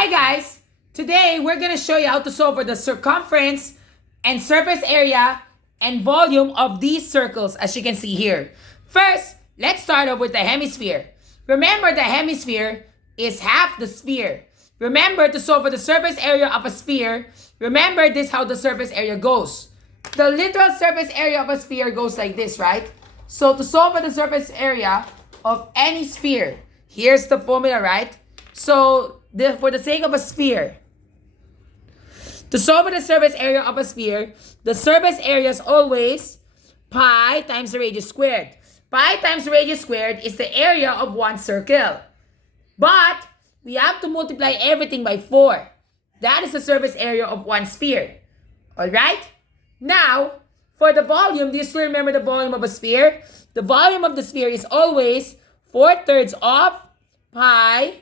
Hi guys! Today we're going to show you how to solve for the circumference and surface area and volume of these circles as you can see here. First, let's start off with the hemisphere. Remember the hemisphere is half the sphere. Remember to solve for the surface area of a sphere, remember this how the surface area goes. The literal surface area of a sphere goes like this, right? So to solve for the surface area of any sphere, here's the formula, right? So for the sake of a sphere, to solve for the surface area of a sphere, the surface area is always pi times the radius squared. Pi times the radius squared is the area of one circle. But we have to multiply everything by 4. That is the surface area of one sphere. Alright? Now, for the volume, do you still remember the volume of a sphere? The volume of the sphere is always 4/3 of pi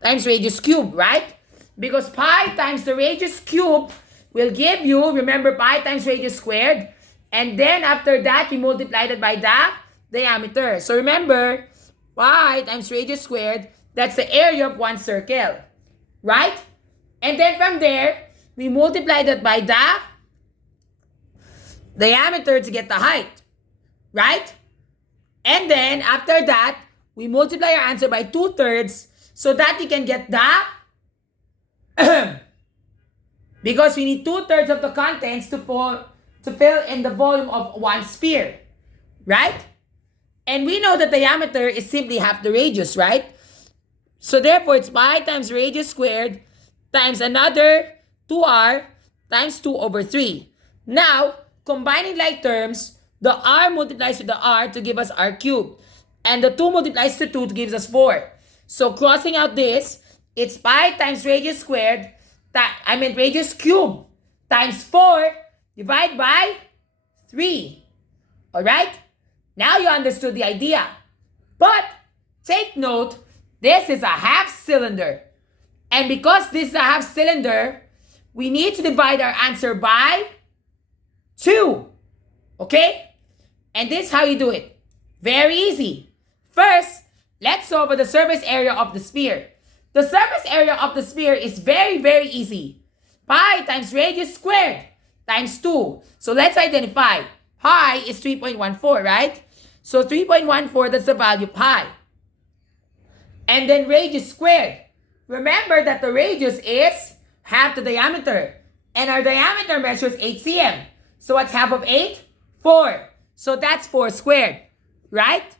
times radius cube, right? Because pi times the radius cube will give you, remember, pi times radius squared. And then after that, you multiply that by the diameter. So remember, pi times radius squared, that's the area of one circle, right? And then from there, we multiply that by the diameter to get the height, right? And then after that, we multiply our answer by 2/3 so that you can get the because we need 2/3 of the contents to fill in the volume of one sphere, right? And we know the diameter is simply half the radius, right? So therefore, it's pi times radius squared times another 2r times 2/3. Now, combining like terms, the r multiplies with the r to give us r cubed. And the 2 multiplies to 2 to give us 4. So crossing out this, it's pi times radius squared, radius cubed times 4 divided by 3. Alright? Now you understood the idea. But take note, this is a half cylinder. And because this is a half cylinder, we need to divide our answer by 2. Okay? And this is how you do it. Very easy. First, let's solve for the surface area of the sphere. The surface area of the sphere is very, very easy. Pi times radius squared times 2. So let's identify. Pi is 3.14, right? So 3.14, that's the value of pi. And then radius squared. Remember that the radius is half the diameter. And our diameter measures 8 cm. So what's half of 8? 4. So that's 4 squared, right?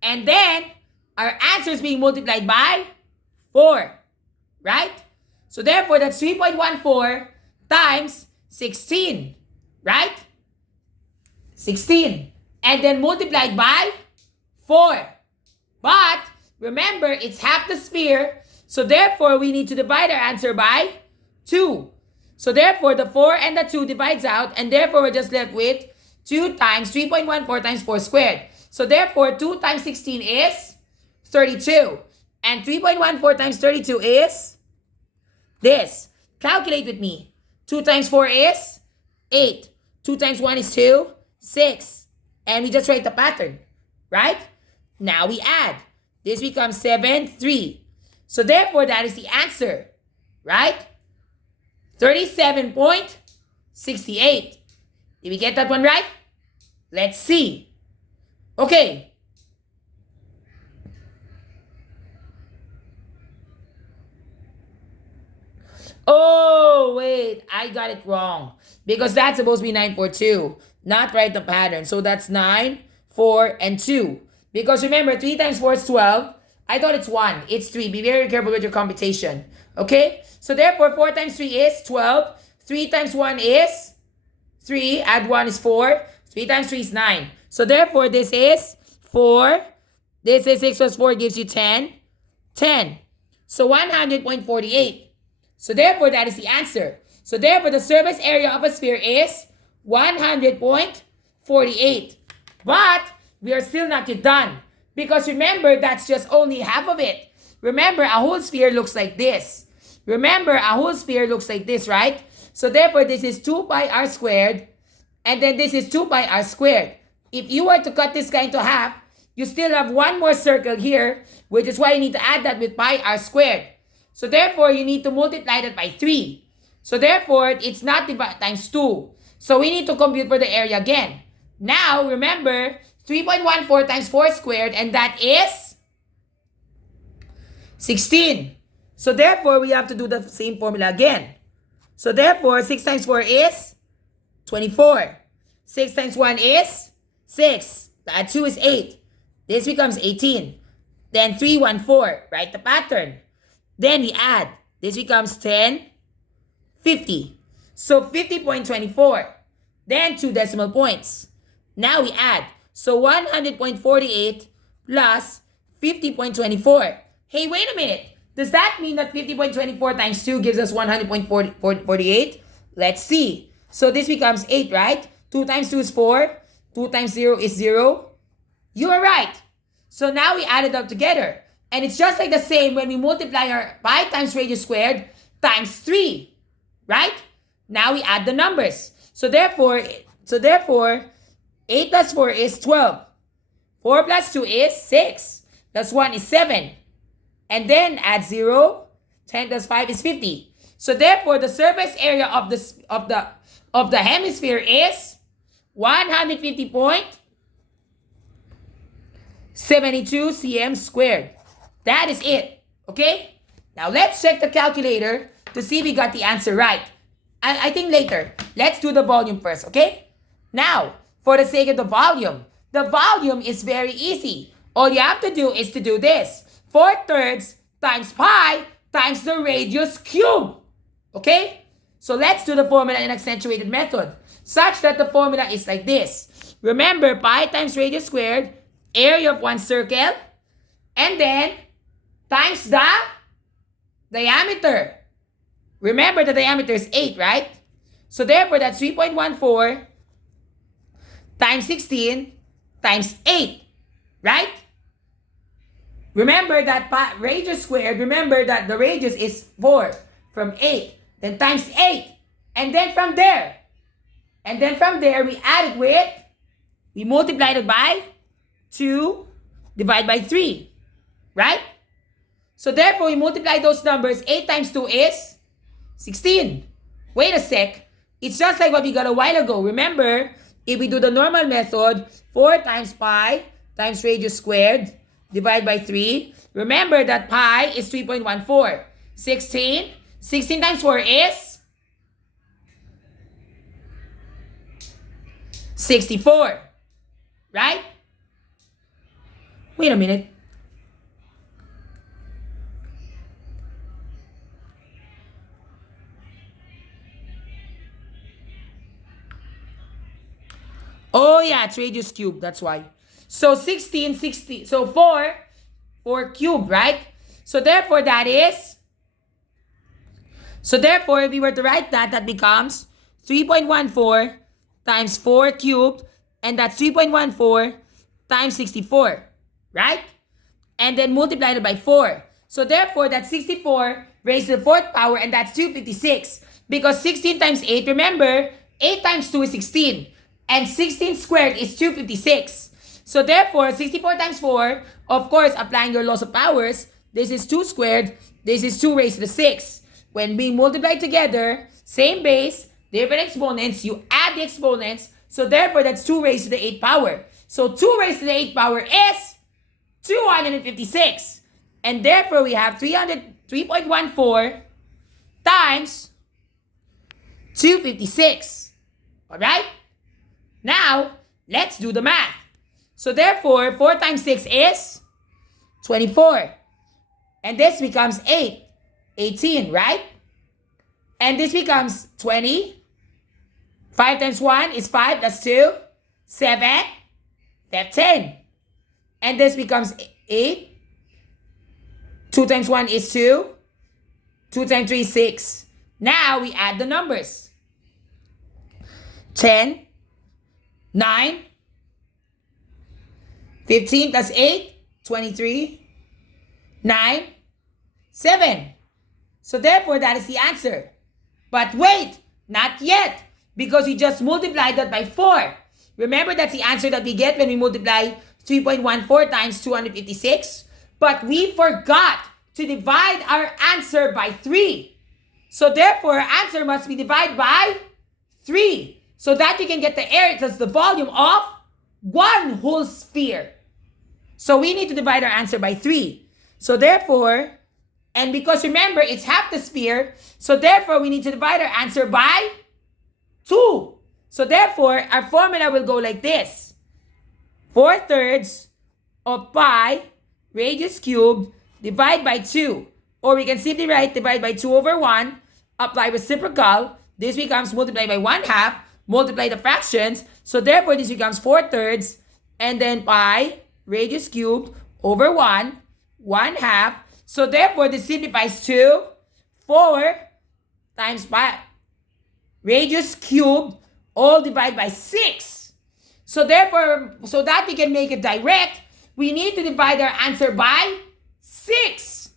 And then our answer is being multiplied by 4, right? So therefore, that's 3.14 times 16, right? 16. And then multiplied by 4. But remember, it's half the sphere. So therefore, we need to divide our answer by 2. So therefore, the 4 and the 2 divides out. And therefore, we're just left with 2 times 3.14 times 4 squared. So therefore, 2 times 16 is 32. And 3.14 times 32 is this. Calculate with me. 2 times 4 is 8. 2 times 1 is 2. 6. And we just write the pattern. Right? Now we add. This becomes 7, 3. So therefore, that is the answer. Right? 37.68. Did we get that one right? Let's see. Okay. Oh, wait. I got it wrong. Because that's supposed to be 942. Not write the pattern. So that's 9, 4, and 2. Because remember, 3 times 4 is 12. I thought it's 1. It's 3. Be very careful with your computation. Okay? So therefore, 4 times 3 is 12. 3 times 1 is 3. Add 1 is 4. 3 times 3 is 9. So therefore, this is 4. This is 6 plus 4 gives you 10. 10. So 100.48. So therefore, that is the answer. So therefore, the surface area of a sphere is 100.48. But we are still not yet done. Because remember, that's just only half of it. Remember, a whole sphere looks like this. Remember, a whole sphere looks like this, right? So therefore, this is 2 pi r squared. And then this is 2 pi r squared. If you were to cut this guy into half, you still have one more circle here, which is why you need to add that with pi r squared. So therefore, you need to multiply that by 3. So therefore, it's not times 2. So we need to compute for the area again. Now, remember, 3.14 times 4 squared, and that is 16. So therefore, we have to do the same formula again. So therefore, 6 times 4 is 24. 6 times 1 is 6. Add 2 is 8. This becomes 18. Then 3, 1, 4. Write the pattern. Then we add. This becomes 10, 50. So 50.24. Then 2 decimal points. Now we add. So 100.48 plus 50.24. Hey, wait a minute. Does that mean that 50.24 times 2 gives us 100.48? Let's see. So this becomes 8, right? 2 times 2 is 4. 2 times 0 is 0. You are right. So now we add it up together. And it's just like the same when we multiply our pi times radius squared times 3. Right? Now we add the numbers. So therefore, 8 plus 4 is 12. 4 plus 2 is 6. Plus 1 is 7. And then add 0. 10 plus 5 is 50. So therefore, the surface area of the hemisphere is 150.72 cm squared. That is it. Okay? Now let's check the calculator to see if we got the answer right. I think later. Let's do the volume first, okay? Now, for the sake of the volume is very easy. All you have to do is to do this. 4/3 times pi times the radius cube. Okay? So let's do the formula in accentuated method, such that the formula is like this. Remember, pi times radius squared, area of one circle, and then times the diameter. Remember, the diameter is 8, right? So therefore, that's 3.14 times 16 times 8, right? Remember that radius squared, remember that the radius is 4 from 8, then times 8, and then from there we add it with, we multiply it by 2 divided by 3, right? So therefore, we multiply those numbers. 8 times 2 is 16. Wait a sec. It's just like what we got a while ago. Remember, if we do the normal method, 4 times pi times radius squared divided by 3. Remember that pi is 3.14. 16. 16 times 4 is 64. Right? Wait a minute. Oh yeah, it's radius cube. That's why. So 16, 60. So 4 cube, right? So therefore, if we were to write that, that becomes 3.14 times 4 cubed, and that's 3.14 times 64, right? And then multiply it by 4. So therefore, that's 64 raised to the 4th power, and that's 256. Because 16 times 8, remember, 8 times 2 is 16. And 16 squared is 256. So therefore, 64 times 4, of course, applying your laws of powers, this is 2 squared, this is 2 raised to the 6. When being multiplied together, same base, different exponents, you add the exponents, so therefore that's 2 raised to the 8th power. So 2 raised to the 8th power is 256. And therefore we have 3.14 times 256. Alright? Now, let's do the math. So therefore, 4 times 6 is 24. And this becomes 8. 18, right? And this becomes 20. 5 times 1 is 5. That's 2. 7. That's 10. And this becomes 8. 2 times 1 is 2. 2 times 3 is 6. Now, we add the numbers. 10. 9, 15 plus 8, 23, 9, 7. So therefore, that is the answer. But wait, not yet, because we just multiplied that by 4. Remember, that's the answer that we get when we multiply 3.14 times 256. But we forgot to divide our answer by 3. So therefore, our answer must be divided by 3. So that you can get the area, that's the volume of one whole sphere. So we need to divide our answer by 3. So therefore, and because remember, it's half the sphere, so therefore we need to divide our answer by 2. So therefore, our formula will go like this. 4/3 of pi radius cubed divide by 2. Or we can simply write divide by 2 over 1, apply reciprocal. This becomes multiply by 1/2, multiply the fractions. So therefore, this becomes 4/3, and then pi radius cubed over 1, 1/2. So therefore, this simplifies to 4 times pi radius cubed all divided by 6. So therefore, so that we can make it direct, we need to divide our answer by 6.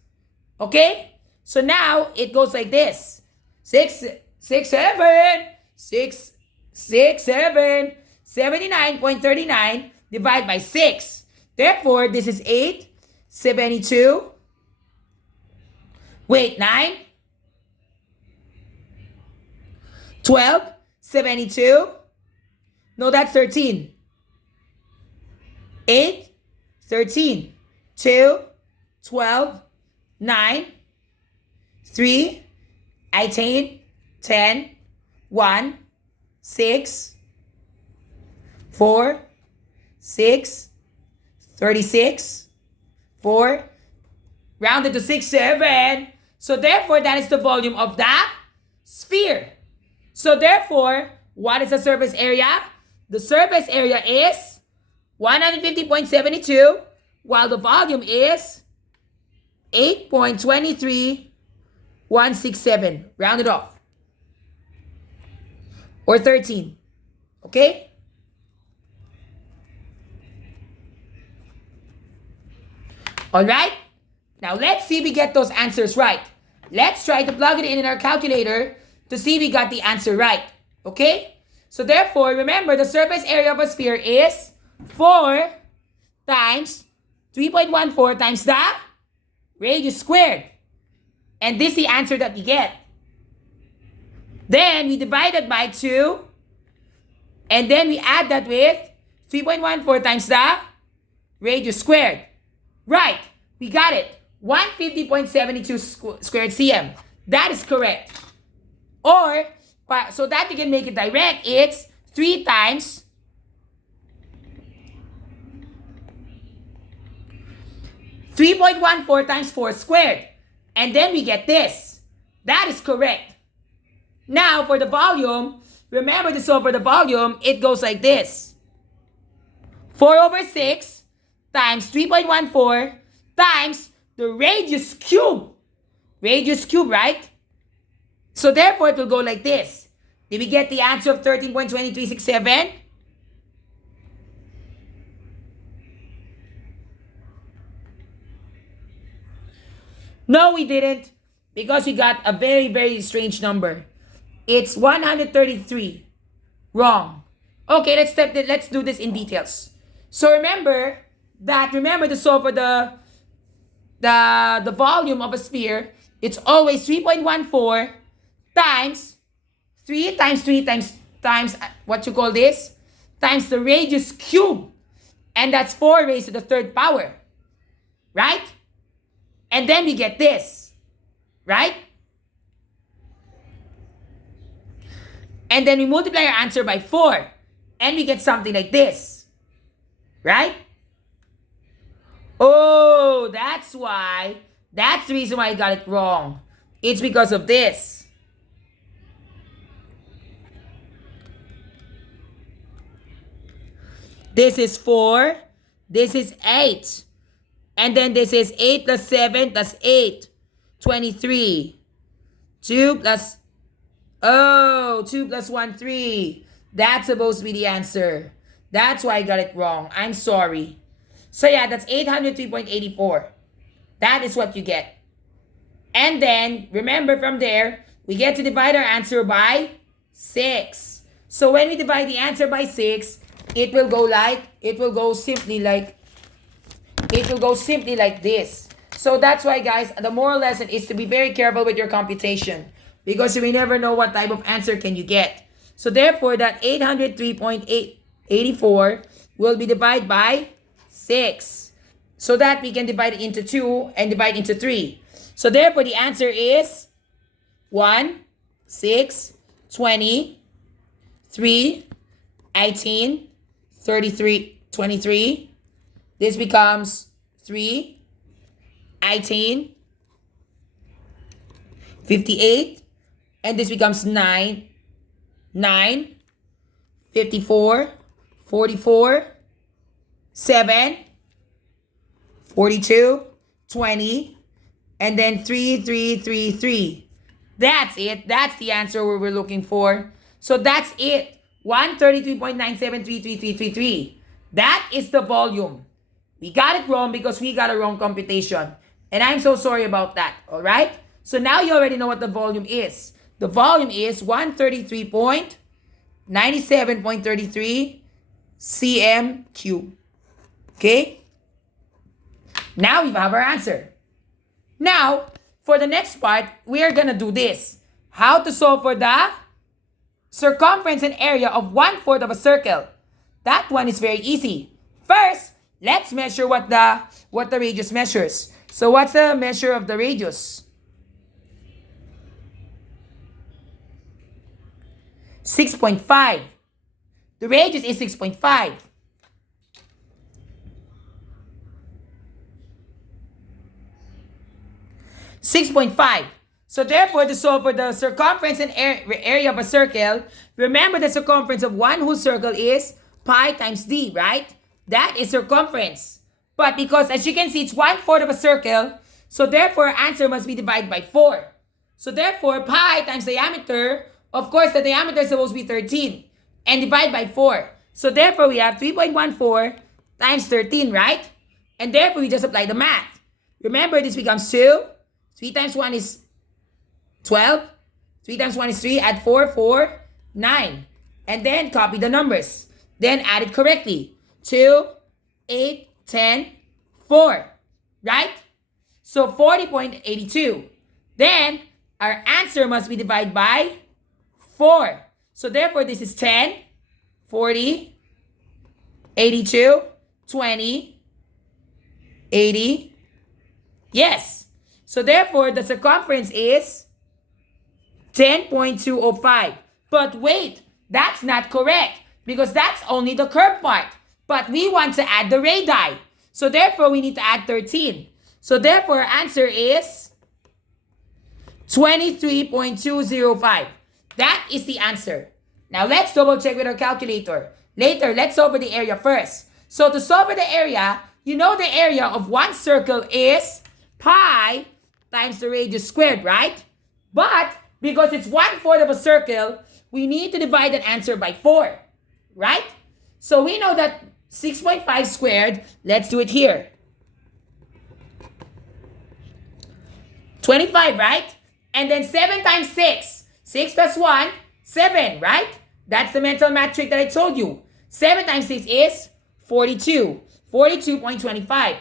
Okay? So now it goes like this. 79.39 divided by 6. Therefore, this is 872. Wait, 9. 12. 72. No, that's 13. 8. 13. 2. 12. 9. 3. 18. 10. 1. 6. 4. 6. 36. 4. Rounded to 6, 7. So therefore, that is the volume of the sphere. So therefore, what is the surface area? The surface area is 150.72, while the volume is 8.23167. Rounded off. Or 13. Okay? Alright? Now let's see if we get those answers right. Let's try to plug it in our calculator to see if we got the answer right. Okay? So therefore, remember the surface area of a sphere is 4 times 3.14 times the radius squared. And this is the answer that we get. Then we divide it by 2. And then we add that with 3.14 times the radius squared. Right. We got it. 150.72 squared cm. That is correct. Or, so that you can make it direct, it's 3 times 3.14 times 4 squared. And then we get this. That is correct. Now, for the volume, remember to solve for the volume, it goes like this. 4 over 6 times 3.14 times the radius cube. Radius cube, right? So therefore, it will go like this. Did we get the answer of 13.2367? No, we didn't. Because we got a very, very strange number. It's 133. Wrong. Okay, let's do this in details. So remember to solve for the volume of a sphere, it's always 3.14 times 3 times 3 times what you call this? Times the radius cube. And that's 4 raised to the 3rd power. Right? And then we get this. Right? And then we multiply our answer by 4. And we get something like this. Right? Oh, that's why. That's the reason why I got it wrong. It's because of this. This is 4. This is 8. And then this is 8 plus 7 plus 8. 23. 2 plus... Oh, 2 plus 1, 3. That's supposed to be the answer. That's why I got it wrong. I'm sorry. So yeah, that's 803.84. That is what you get. And then, remember from there, we get to divide our answer by 6. So when we divide the answer by 6, it will go simply like this. So that's why, guys, the moral lesson is to be very careful with your computation because you may never know what type of answer can you get. So therefore, that 803.84 will be divided by 6. So that we can divide it into 2 and divide into 3. So therefore, the answer is 1, 6, 20, 3, 18, 33, 23. This becomes 3, 18, 58, and this becomes 9, 9, 54, 44, 7, 42, 20, and then 3, 3, 3, 3. That's it. That's the answer we're looking for. So that's it. 133.973333. That is the volume. We got it wrong because we got a wrong computation. And I'm so sorry about that. All right? So now you already know what the volume is. The volume is 133.97.33 cm cubed. Okay? Now we have our answer. Now, for the next part, we are going to do this. How to solve for the circumference and area of 1/4 of a circle. That one is very easy. First, let's measure what the radius measures. So what's the measure of the radius? 6.5. The radius is 6.5. So therefore, to solve for the circumference and area of a circle, remember the circumference of one whose circle is pi times d, right? That is circumference. But because, as you can see, it's 1/4 of a circle, so therefore, our answer must be divided by 4. So therefore, pi times diameter, of course, the diameter is supposed to be 13, and divide by 4. So therefore, we have 3.14 times 13, right? And therefore, we just apply the math. Remember, this becomes 2. 3 times 1 is 12. 3 times 1 is 3. Add 4, 4, 9. And then copy the numbers. Then add it correctly. 2, 8, 10, 4. Right? So 40.82. Then our answer must be divided by 4. So therefore, this is 10, 40, 82, 20, 80. Yes. So therefore, the circumference is 10.205. But wait, that's not correct because that's only the curved part. But we want to add the radii. So therefore, we need to add 13. So therefore, our answer is 23.205. That is the answer. Now, let's double check with our calculator. Later, let's solve for the area first. So to solve for the area, you know the area of one circle is pi times the radius squared, right? But because it's 1/4 of a circle, we need to divide that answer by 4, right? So we know that 6.5 squared, let's do it here. 25, right? And then 7 times 6. 6 plus 1, 7, right? That's the mental math trick that I told you. 7 times 6 is 42. 42.25,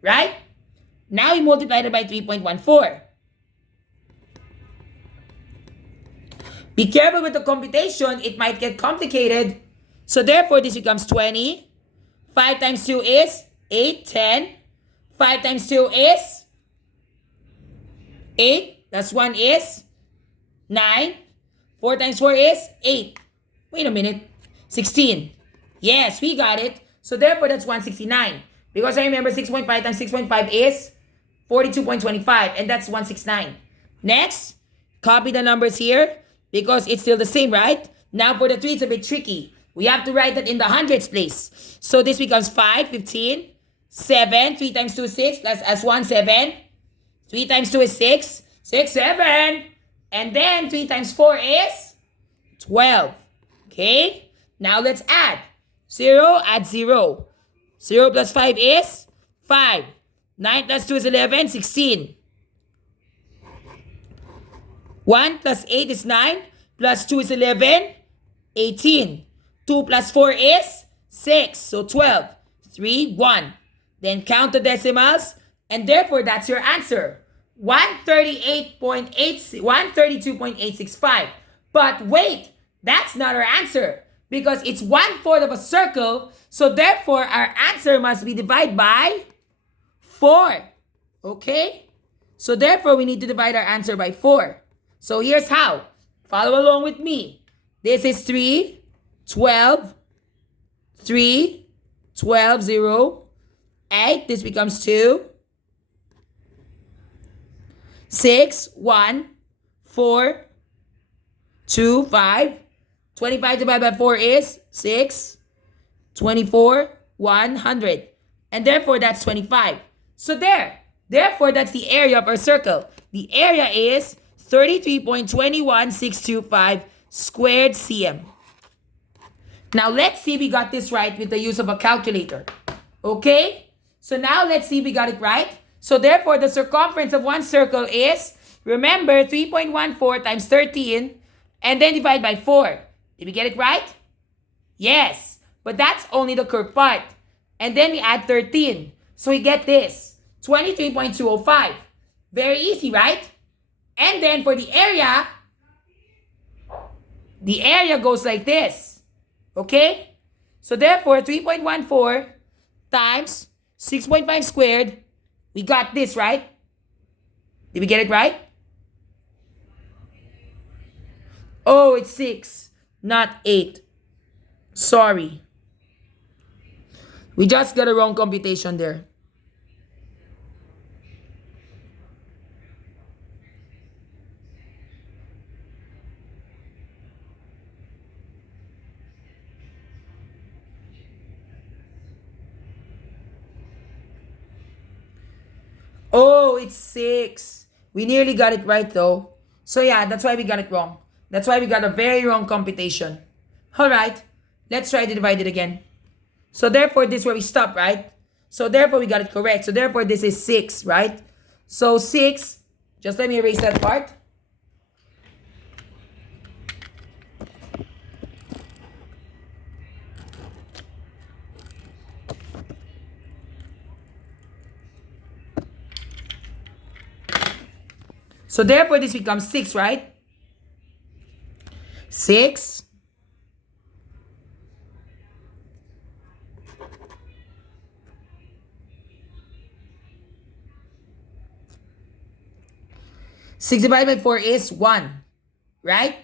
right? Now we multiply it by 3.14. Be careful with the computation. It might get complicated. So therefore, this becomes 20. 5 times 2 is 8, 10. 5 times 2 is 8. Plus 1 is 9. 4 times 4 is 8. Wait a minute. 16. Yes, we got it. So therefore, that's 169. Because I remember 6.5 times 6.5 is 42.25. And that's 169. Next, copy the numbers here. Because it's still the same, right? Now for the 3, it's a bit tricky. We have to write that in the hundreds place. So this becomes 5, 15, 7. 3 times 2 is 6. Plus as 1, 7. 3 times 2 is 6. 6, 7. And then 3 times 4 is 12. Okay? Now let's add. 0, add 0. 0 plus 5 is 5. 9 plus 2 is 11, 16. 1 plus 8 is 9. Plus 2 is 11, 18. 2 plus 4 is 6. So 12. 3, 1. Then count the decimals And therefore, that's your answer. 132.865. But wait, that's not our answer because it's 1/4 of a circle. So therefore, our answer must be divided by 4. Okay? So therefore, we need to divide our answer by 4. So here's how. Follow along with me. This is 3, 12, 3, 12, 0, 8. This becomes 2. 6, 1, 4, 2, 5. 25 divided by 4 is 6. 24, 100. And therefore, that's 25. So there. Therefore, that's the area of our circle. The area is 33.21625 squared cm. Now, let's see if we got this right with the use of a calculator. Okay? So now, let's see if we got it right. So therefore, the circumference of one circle is, remember, 3.14 times 13, and then divide by 4. Did we get it right? Yes. But that's only the curved part. And then we add 13. So we get this, 23.205. Very easy, right? And then for the area goes like this. Okay? So therefore, 3.14 times 6.5 squared, we got this, right? Did we get it right? Oh, it's 6, not 8. Sorry. We just got a wrong computation there. Oh, it's 6. We nearly got it right though. So yeah, that's why we got it wrong. That's why we got a very wrong computation. Alright, let's try to divide it again. So therefore, this is where we stop, right? So therefore, we got it correct. So therefore, this is 6, right? So 6, just let me erase that part. So therefore, this becomes 6, right? 6. Six divided by 4 is 1, right?